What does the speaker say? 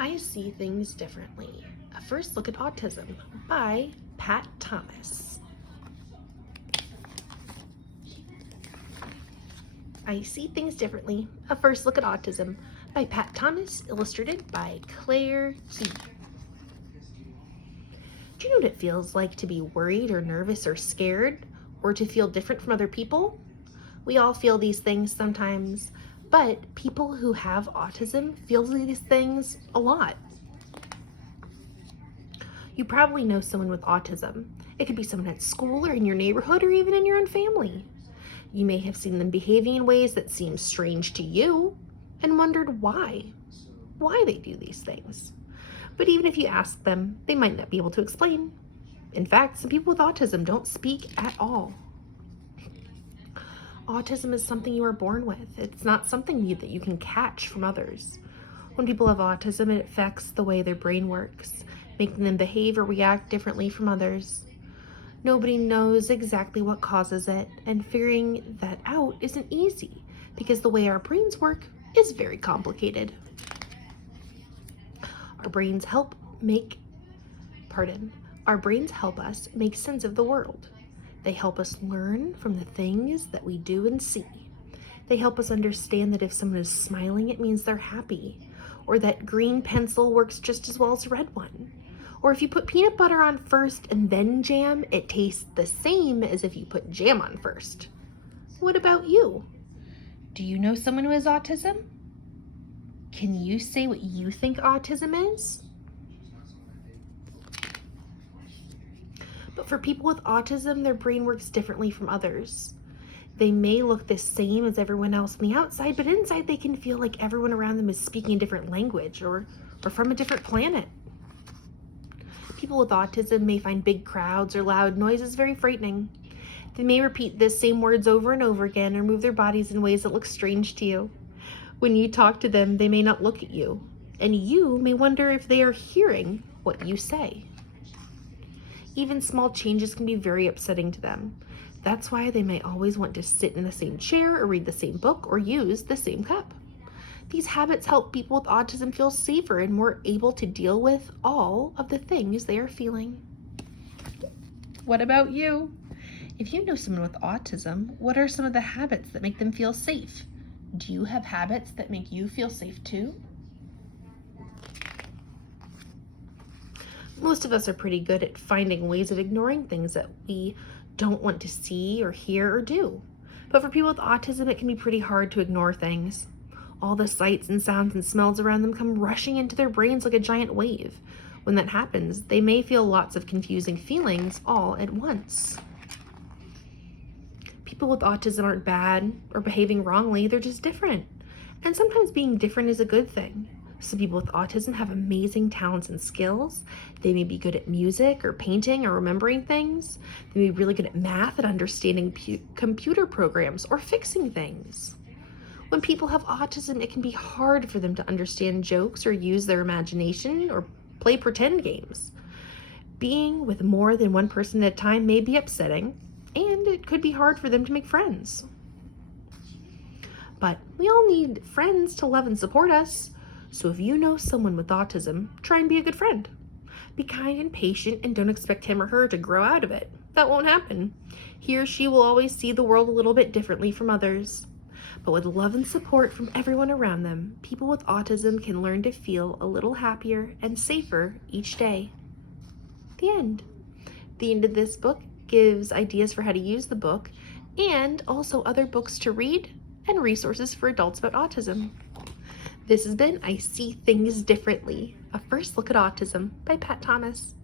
I See Things Differently. A First Look at Autism by Pat Thomas. I See Things Differently. A First Look at Autism by Pat Thomas, illustrated by Claire Key. Do you know what it feels like to be worried or nervous or scared, or to feel different from other people? We all feel these things sometimes, but people who have autism feel these things a lot. You probably know someone with autism. It could be someone at school or in your neighborhood or even in your own family. You may have seen them behaving in ways that seem strange to you and wondered why they do these things. But even if you ask them, they might not be able to explain. In fact, some people with autism don't speak at all. Autism is something you are born with. It's not something that you can catch from others. When people have autism, it affects the way their brain works, making them behave or react differently from others. Nobody knows exactly what causes it, and figuring that out isn't easy because the way our brains work is very complicated. Our brains help us make sense of the world. They help us learn from the things that we do and see. They help us understand that if someone is smiling, it means they're happy, or that green pencil works just as well as a red one. Or if you put peanut butter on first and then jam, it tastes the same as if you put jam on first. What about you? Do you know someone who has autism? Can you say what you think autism is? But for people with autism, their brain works differently from others. They may look the same as everyone else on the outside, but inside they can feel like everyone around them is speaking a different language or from a different planet. People with autism may find big crowds or loud noises very frightening. They may repeat the same words over and over again or move their bodies in ways that look strange to you. When you talk to them, they may not look at you, and you may wonder if they are hearing what you say. Even small changes can be very upsetting to them. That's why they may always want to sit in the same chair or read the same book or use the same cup. These habits help people with autism feel safer and more able to deal with all of the things they are feeling. What about you? If you know someone with autism, what are some of the habits that make them feel safe? Do you have habits that make you feel safe too? Most of us are pretty good at finding ways of ignoring things that we don't want to see or hear or do. But for people with autism, it can be pretty hard to ignore things. All the sights and sounds and smells around them come rushing into their brains like a giant wave. When that happens, they may feel lots of confusing feelings all at once. People with autism aren't bad or behaving wrongly, they're just different. And sometimes being different is a good thing. Some people with autism have amazing talents and skills. They may be good at music or painting or remembering things. They may be really good at math and understanding computer programs or fixing things. When people have autism, it can be hard for them to understand jokes or use their imagination or play pretend games. Being with more than one person at a time may be upsetting, and it could be hard for them to make friends. But we all need friends to love and support us. So if you know someone with autism, try and be a good friend. Be kind and patient and don't expect him or her to grow out of it. That won't happen. He or she will always see the world a little bit differently from others. But with love and support from everyone around them, people with autism can learn to feel a little happier and safer each day. The end. The end of this book gives ideas for how to use the book and also other books to read and resources for adults about autism. This has been I See Things Differently, a first look at autism by Pat Thomas.